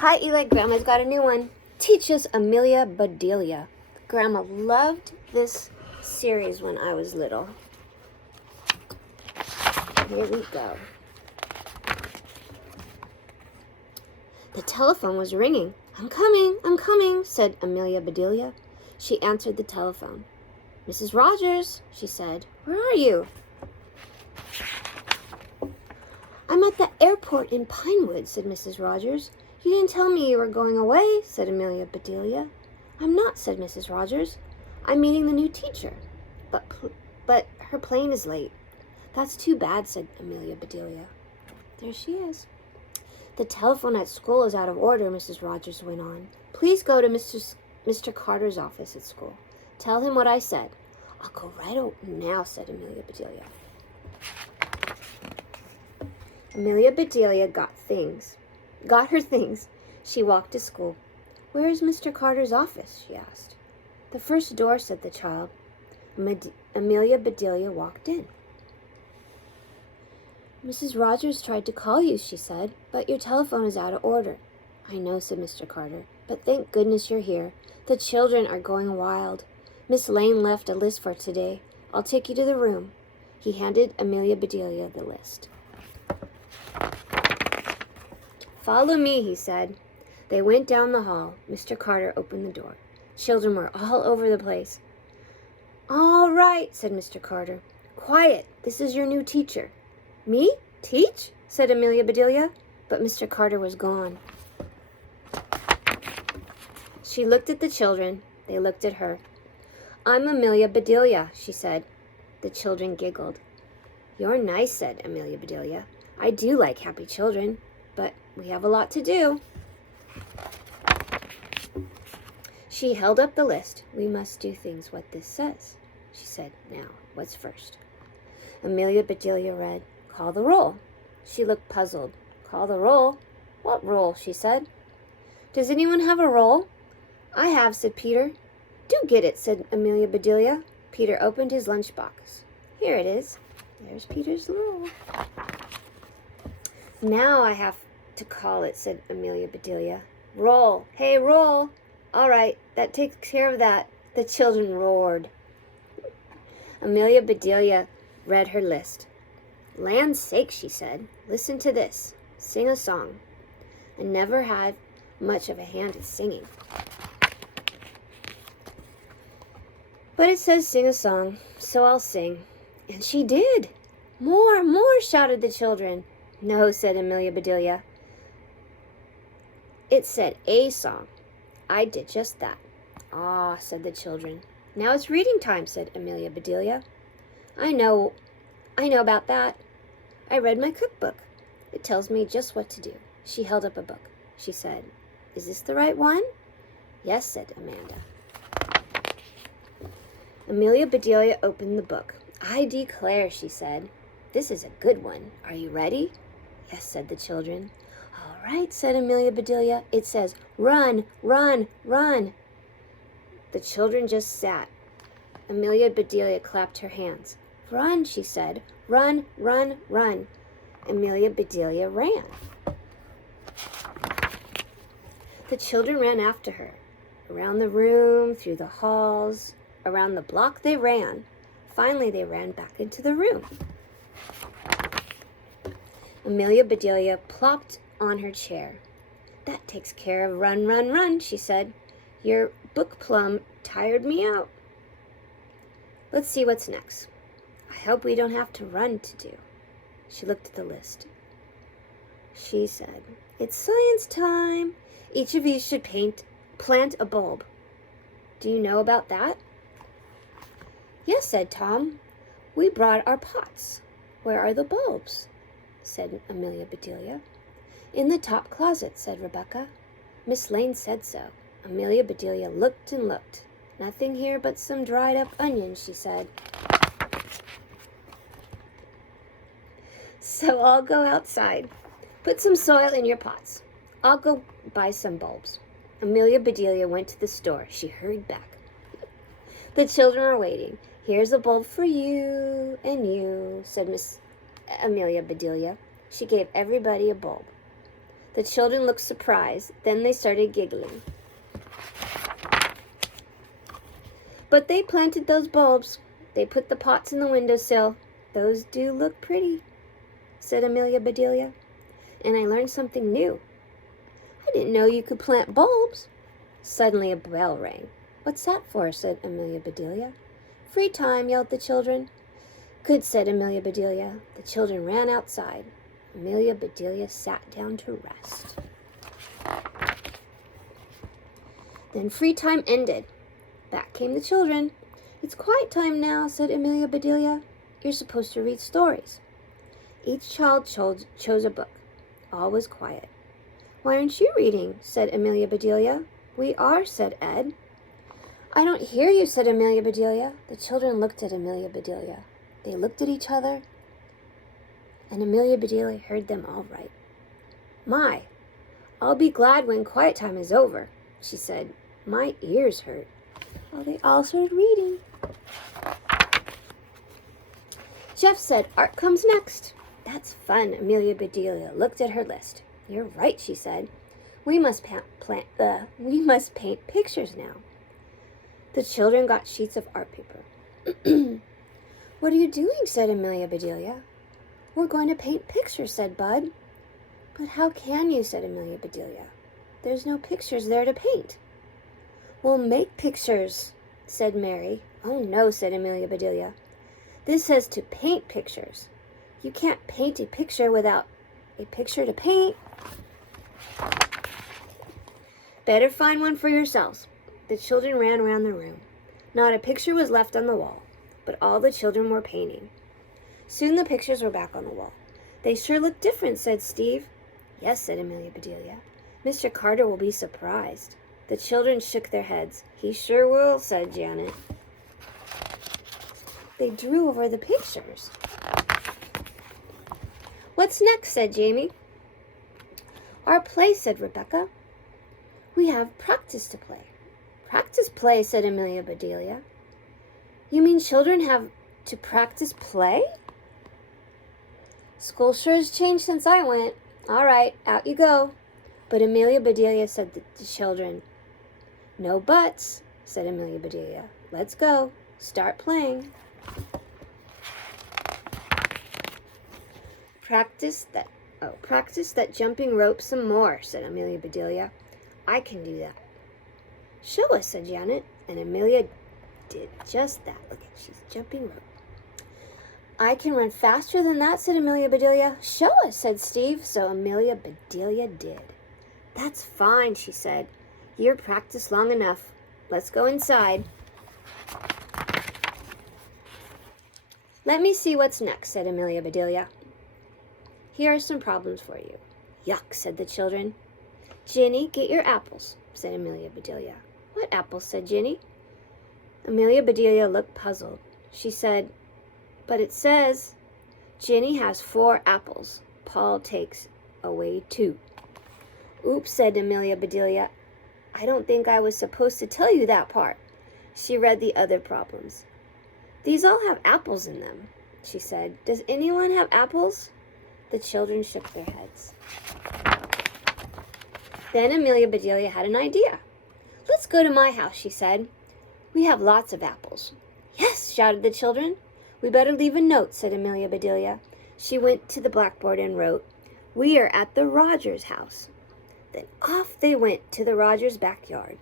Hi, Eli. Grandma's got a new one. Teach us Amelia Bedelia. Grandma loved this series when I was little. Here we go. The telephone was ringing. I'm coming, said Amelia Bedelia. She answered the telephone. Mrs. Rogers, she said, where are you? I'm at the airport in Pinewood, said Mrs. Rogers. You didn't tell me you were going away, said Amelia Bedelia. I'm not, said Mrs. Rogers. I'm meeting the new teacher. But her plane is late. That's too bad, said Amelia Bedelia. There she is. The telephone at school is out of order, Mrs. Rogers went on. Please go to Mr. Carter's office at school. Tell him what I said. I'll go right now, said Amelia Bedelia. Amelia Bedelia got her things. She walked to school. Where is Mr. Carter's office? She asked. The first door, said the child. Amelia Bedelia walked in. Mrs. Rogers tried to call you, she said, but your telephone is out of order. I know, said Mr. Carter, but thank goodness you're here. The children are going wild. Miss Lane left a list for today. I'll take you to the room. He handed Amelia Bedelia the list. Follow me, he said. They went down the hall. Mr. Carter opened the door. Children were all over the place. All right, said Mr. Carter. Quiet, this is your new teacher. Me? Teach? Said Amelia Bedelia, but Mr. Carter was gone. She looked at the children. They looked at her. I'm Amelia Bedelia, she said. The children giggled. You're nice, said Amelia Bedelia. I do like happy children, but we have a lot to do. She held up the list. We must do things what this says, she said. Now, what's first? Amelia Bedelia read, call the roll. She looked puzzled. Call the roll? What roll? She said. Does anyone have a roll? I have, said Peter. Do get it, said Amelia Bedelia. Peter opened his lunchbox. Here it is. There's Peter's roll. Now I have to call it, said Amelia Bedelia. Roll. Hey, roll. All right, that takes care of that. The children roared. Amelia Bedelia read her list. Land's sake, she said. Listen to this. Sing a song. I never had much of a hand at singing. But it says sing a song, so I'll sing. And she did. More, shouted the children. No, said Amelia Bedelia. It said a song. I did just that. Ah, said the children. Now it's reading time, said Amelia Bedelia. I know about that. I read my cookbook. It tells me just what to do. She held up a book. She said, is this the right one? Yes, said Amanda. Amelia Bedelia opened the book. I declare, she said. This is a good one. Are you ready? Yes, said the children. All right, said Amelia Bedelia. It says, run, run, run. The children just sat. Amelia Bedelia clapped her hands. Run, she said. Run, run, run. Amelia Bedelia ran. The children ran after her. Around the room, through the halls, around the block they ran. Finally, they ran back into the room. Amelia Bedelia plopped on her chair. That takes care of run, run, run, she said. Your book plum tired me out. Let's see what's next. I hope we don't have to run to do. She looked at the list. She said, it's science time. Each of you should plant a bulb. Do you know about that? Yes, said Tom. We brought our pots. Where are the bulbs? Said Amelia Bedelia. In the top closet, said Rebecca. Miss Lane said so. Amelia Bedelia looked and looked. Nothing here but some dried up onions, she said. So I'll go outside. Put some soil in your pots. I'll go buy some bulbs. Amelia Bedelia went to the store. She hurried back. The children are waiting. Here's a bulb for you and you, said Miss Amelia Bedelia. She gave everybody a bulb. The children looked surprised. Then they started giggling. But they planted those bulbs. They put the pots in the windowsill. Those do look pretty, said Amelia Bedelia. And I learned something new. I didn't know you could plant bulbs. Suddenly a bell rang. What's that for? Said Amelia Bedelia. Free time, yelled the children. Good, said Amelia Bedelia. The children ran outside. Amelia Bedelia sat down to rest. Then free time ended. Back came the children. It's quiet time now, said Amelia Bedelia. You're supposed to read stories. Each child chose a book. All was quiet. Why aren't you reading? Said Amelia Bedelia. We are, said Ed. I don't hear you, said Amelia Bedelia. The children looked at Amelia Bedelia. They looked at each other, and Amelia Bedelia heard them all right. My, I'll be glad when quiet time is over, she said. My ears hurt. Well, they all started reading. Jeff said, art comes next. That's fun, Amelia Bedelia looked at her list. You're right, she said. We must paint pictures now. The children got sheets of art paper. What are you doing? Said Amelia Bedelia. We're going to paint pictures, said Bud. But how can you? Said Amelia Bedelia. There's no pictures there to paint. We'll make pictures, said Mary. Oh no, said Amelia Bedelia. This says to paint pictures. You can't paint a picture without a picture to paint. Better find one for yourselves. The children ran around the room. Not a picture was left on the wall, but all the children were painting. Soon the pictures were back on the wall. They sure look different, said Steve. Yes, said Amelia Bedelia. Mr. Carter will be surprised. The children shook their heads. He sure will, said Janet. They drew over the pictures. What's next? Said Jamie. Our play, said Rebecca. We have practice to play. Practice play, said Amelia Bedelia. You mean children have to practice play? School sure has changed since I went. All right, out you go. But Amelia Bedelia said to the children. No buts, said Amelia Bedelia. Let's go. Start playing. Practice that jumping rope some more, said Amelia Bedelia. I can do that. Show us, said Janet, and Amelia did just that. Look at, she's jumping rope. I can run faster than that, said Amelia Bedelia. Show us, said Steve, so Amelia Bedelia did. That's fine, she said. You're practiced long enough. Let's go inside. Let me see what's next, said Amelia Bedelia. Here are some problems for you. Yuck, said the children. Ginny, get your apples, said Amelia Bedelia. What apples? Said Ginny. Amelia Bedelia looked puzzled. She said, but it says, Ginny has 4 apples. Paul takes away 2. Oops, said Amelia Bedelia. I don't think I was supposed to tell you that part. She read the other problems. These all have apples in them, she said. Does anyone have apples? The children shook their heads. Then Amelia Bedelia had an idea. Let's go to my house, she said. We have lots of apples. Yes, shouted the children. We better leave a note, said Amelia Bedelia. She went to the blackboard and wrote, We are at the Rogers house. Then off they went to the Rogers backyard.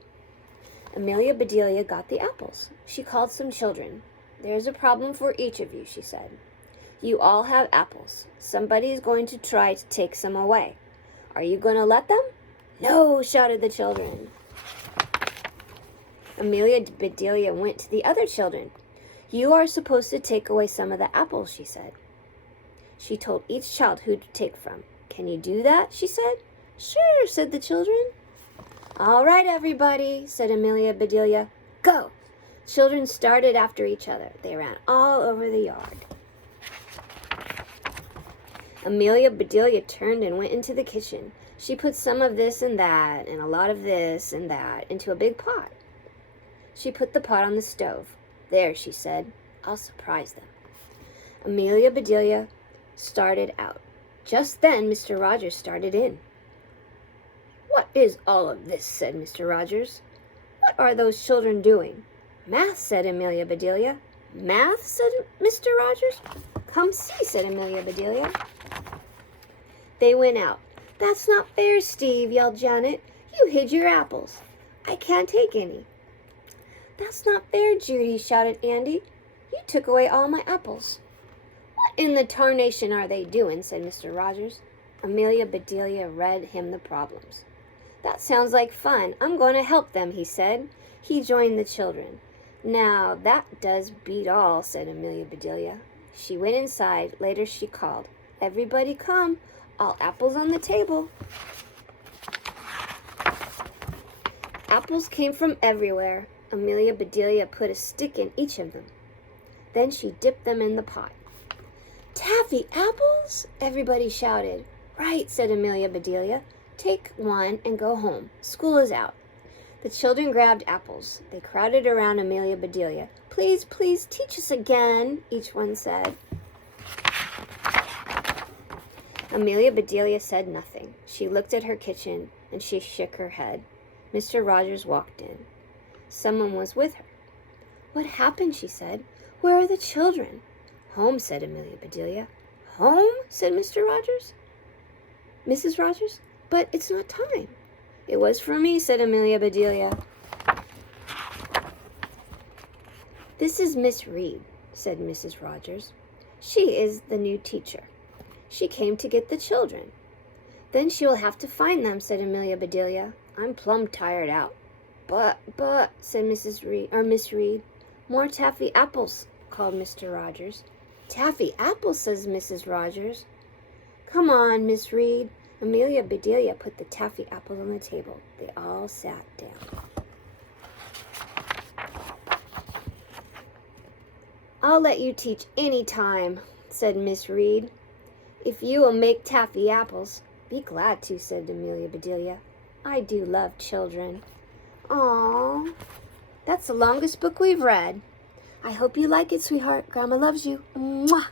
Amelia Bedelia got the apples. She called some children. There's a problem for each of you, she said. You all have apples. Somebody is going to try to take some away. Are you going to let them? No, shouted the children. Amelia Bedelia went to the other children. You are supposed to take away some of the apples, she said. She told each child who to take from. Can you do that? She said. Sure, said the children. All right, everybody, said Amelia Bedelia. Go. Children started after each other. They ran all over the yard. Amelia Bedelia turned and went into the kitchen. She put some of this and that, and a lot of this and that, into a big pot. She put the pot on the stove. There, she said, I'll surprise them. Amelia Bedelia started out. Just then, Mr. Rogers started in. is all of this?" said Mr. Rogers. "What are those children doing?" "Math," said Amelia Bedelia. "Math?" said Mr. Rogers. "Come see," said Amelia Bedelia. They went out. "That's not fair, Steve," yelled Janet. "You hid your apples. I can't take any." "That's not fair, Judy," shouted Andy. "You took away all my apples." "What in the tarnation are they doing?" said Mr. Rogers. Amelia Bedelia read him the problems. "That sounds like fun. I'm going to help them," he said. He joined the children. "Now, that does beat all," said Amelia Bedelia. She went inside. Later she called, "Everybody come. All apples on the table." Apples came from everywhere. Amelia Bedelia put a stick in each of them. Then she dipped them in the pot. "Taffy apples?" everybody shouted. "Right," said Amelia Bedelia. "Take one and go home. School is out." The children grabbed apples. They crowded around Amelia Bedelia. "Please, please, teach us again," each one said. Amelia Bedelia said nothing. She looked at her kitchen, and she shook her head. Mr. Rogers walked in. Someone was with her. "What happened?" she said. "Where are the children?" "Home," said Amelia Bedelia. "Home?" said Mr. Rogers. "Mrs. Rogers? But it's not time." "It was for me," said Amelia Bedelia. "This is Miss Reed," said Mrs. Rogers. "She is the new teacher. She came to get the children." "Then she will have to find them," said Amelia Bedelia. "I'm plumb tired out." But, said Miss Reed. "More taffy apples," called Mr. Rogers. "Taffy apples," says Mrs. Rogers. "Come on, Miss Reed." Amelia Bedelia put the taffy apples on the table. They all sat down. "I'll let you teach any time," said Miss Reed. "If you will make taffy apples." "Be glad to," said Amelia Bedelia. "I do love children." Aww. That's the longest book we've read. I hope you like it, sweetheart. Grandma loves you. Mwah!